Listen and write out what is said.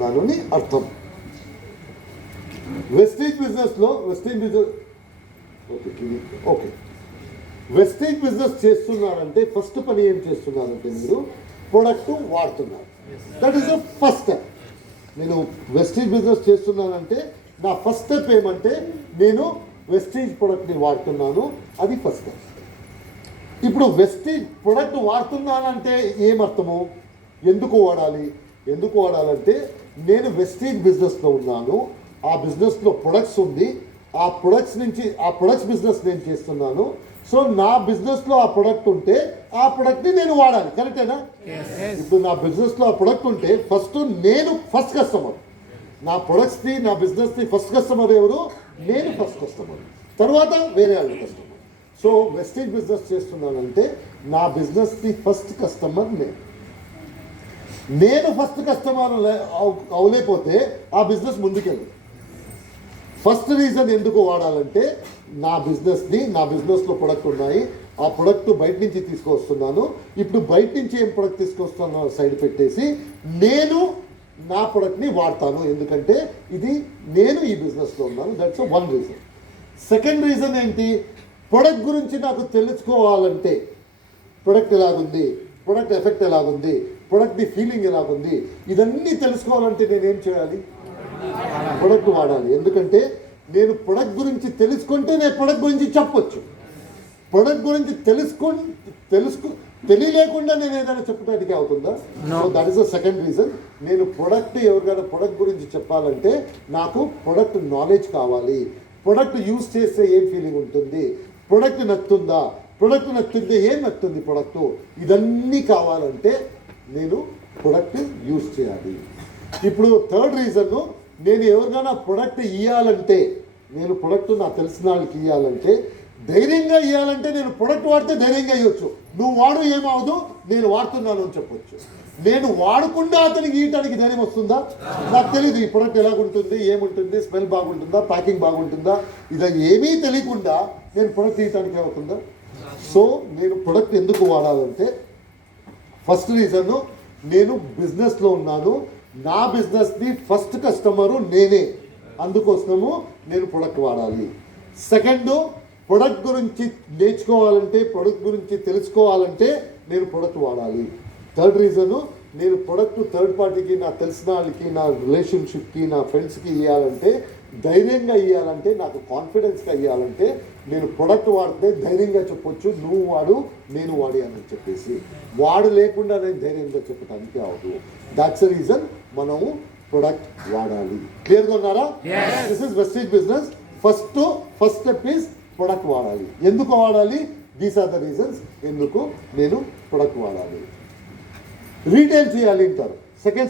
నానుని అర్థం. వెస్టేజ్ బిజినెస్లో wastage business చేస్తున్నారంటే ఫస్ట్ పని ఏం చేస్తున్నారంటే మీరు ప్రొడక్ట్ వాడుతున్నారు. That is the first step. నేను వెస్టేజ్ బిజినెస్ చేస్తున్నానంటే నా ఫస్ట్ స్టెప్ ఏమంటే నేను వెస్టేజ్ ప్రొడక్ట్ని వాడుతున్నాను, అది ఫస్ట్ స్టెప్. ఇప్పుడు వెస్టేజ్ ప్రొడక్ట్ వాడుతున్నానంటే ఏమర్థము, ఎందుకు వాడాలంటే నేను వెస్టేజ్ బిజినెస్లో ఉన్నాను, ఆ బిజినెస్లో ప్రొడక్ట్స్ ఉంది, ఆ ప్రొడక్ట్స్ బిజినెస్ నేను చేస్తున్నాను. సో నా బిజినెస్లో ఆ ప్రొడక్ట్ ఉంటే ఆ ప్రొడక్ట్ని నేను వాడాలి, కరెక్టేనా? ఇప్పుడు నా బిజినెస్లో ఆ ప్రొడక్ట్ ఉంటే నేను ఫస్ట్ కస్టమర్. నా ప్రొడక్ట్స్ని నా బిజినెస్ని ఫస్ట్ కస్టమర్ ఎవరు? నేను ఫస్ట్ కస్టమర్, తర్వాత వేరే వాళ్ళు కస్టమర్. సో వెస్టేజ్ బిజినెస్ చేస్తున్నానంటే నా బిజినెస్కి ఫస్ట్ కస్టమర్ నేను ఫస్ట్ కస్టమర్ అవలేకపోతే ఆ బిజినెస్ ముందుకెళ్ళదు. ఫస్ట్ రీజన్ ఎందుకు వాడాలంటే నా బిజినెస్లో ప్రొడక్ట్ ఉన్నాయి, ఆ ప్రొడక్ట్ బయట నుంచి తీసుకొస్తున్నాను. ఇప్పుడు బయట నుంచి ఏం ప్రొడక్ట్ తీసుకొస్తానో సైడ్ పెట్టేసి నేను నా ప్రొడక్ట్ని వాడతాను, ఎందుకంటే నేను ఈ బిజినెస్లో ఉన్నాను. That's one reason. Second reason ఏంటి, ప్రొడక్ట్ గురించి నాకు తెలుసుకోవాలంటే ప్రొడక్ట్ ఎలాగుంది, ప్రొడక్ట్ ఎఫెక్ట్ ఎలాగుంది, ప్రొడక్ట్ని ఫీలింగ్ ఎలాగుంది, ఇదన్నీ తెలుసుకోవాలంటే నేనేం చేయాలి? ప్రొడక్ట్ వాడాలి. ఎందుకంటే నేను ప్రొడక్ట్ గురించి తెలుసుకుంటే నేను ప్రొడక్ట్ గురించి చెప్పొచ్చు. ప్రొడక్ట్ గురించి తెలియలేకుండా నేను ఏదైనా చెప్పడానికి అవుతుందా? So that is the second reason. నేను ఎవరికైనా ప్రొడక్ట్ గురించి చెప్పాలంటే నాకు ప్రొడక్ట్ నాలెడ్జ్ కావాలి. ప్రొడక్ట్ యూజ్ చేస్తే ఏం ఫీలింగ్ ఉంటుంది, ప్రొడక్ట్ నచ్చుతుందా, ప్రొడక్ట్ నచ్చుంటే ఏం నచ్చుతుంది ప్రొడక్ట్, ఇదన్నీ కావాలంటే నేను ప్రొడక్ట్ యూజ్ చేయాలి. ఇప్పుడు థర్డ్ రీజన్, నేను ఎవరికైనా ప్రొడక్ట్ ఇవ్వాలంటే, నేను ప్రొడక్ట్ నాకు తెలిసిన వాళ్ళకి ఇవ్వాలంటే, ధైర్యంగా ఇవ్వాలంటే నేను ప్రొడక్ట్ వాడితే ధైర్యంగా ఇవ్వచ్చు. నువ్వు వాడు ఏమవదు, నేను వాడుతున్నాను అని చెప్పొచ్చు. నేను వాడకుండా అతనికి ఇవ్వటానికి ధైర్యం వస్తుందా? నాకు తెలియదు ఈ ప్రొడక్ట్ ఎలాగుంటుంది, ఏముంటుంది, స్మెల్ బాగుంటుందా, ప్యాకింగ్ బాగుంటుందా, ఇది ఏమీ తెలియకుండా నేను ప్రొడక్ట్ ఇవ్వటానికి అవుతుందా? సో నేను ప్రొడక్ట్ ఎందుకు వాడాలంటే ఫస్ట్ రీజను, నేను బిజినెస్లో ఉన్నాను, నా బిజినెస్ని ఫస్ట్ కస్టమరు నేనే, అందుకోసము నేను ప్రొడక్ట్ వాడాలి. సెకండ్, ప్రొడక్ట్ గురించి నేర్చుకోవాలంటే, ప్రొడక్ట్ గురించి తెలుసుకోవాలంటే నేను ప్రొడక్ట్ వాడాలి. థర్డ్ రీజను, నేను ప్రొడక్ట్ థర్డ్ పార్టీకి, నాకు తెలిసిన వాళ్ళకి, నా రిలేషన్షిప్కి, నా ఫ్రెండ్స్కి ఇవ్వాలంటే, ధైర్యంగా ఇవ్వాలంటే, నాకు కాన్ఫిడెన్స్గా ఇవ్వాలంటే నేను ప్రొడక్ట్ వాడితే ధైర్యంగా చెప్పొచ్చు, నువ్వు వాడు నేను వాడి అని చెప్పేసి. వాడు లేకుండా నేను ధైర్యంగా చెప్పడానికి అవదు. దాట్స్ ద రీజన్ మనము ప్రొడక్ట్ వాడాలి. క్లియర్గా ఉన్నారా? This is wastage business. First step is product వాడాలి. ఎందుకు వాడాలి? దీస్ ఆర్ ద రీజన్స్ ఎందుకు నేను ప్రొడక్ట్ వాడాలి. రీటైల్ చేయాలి అంటారు. సెకండ్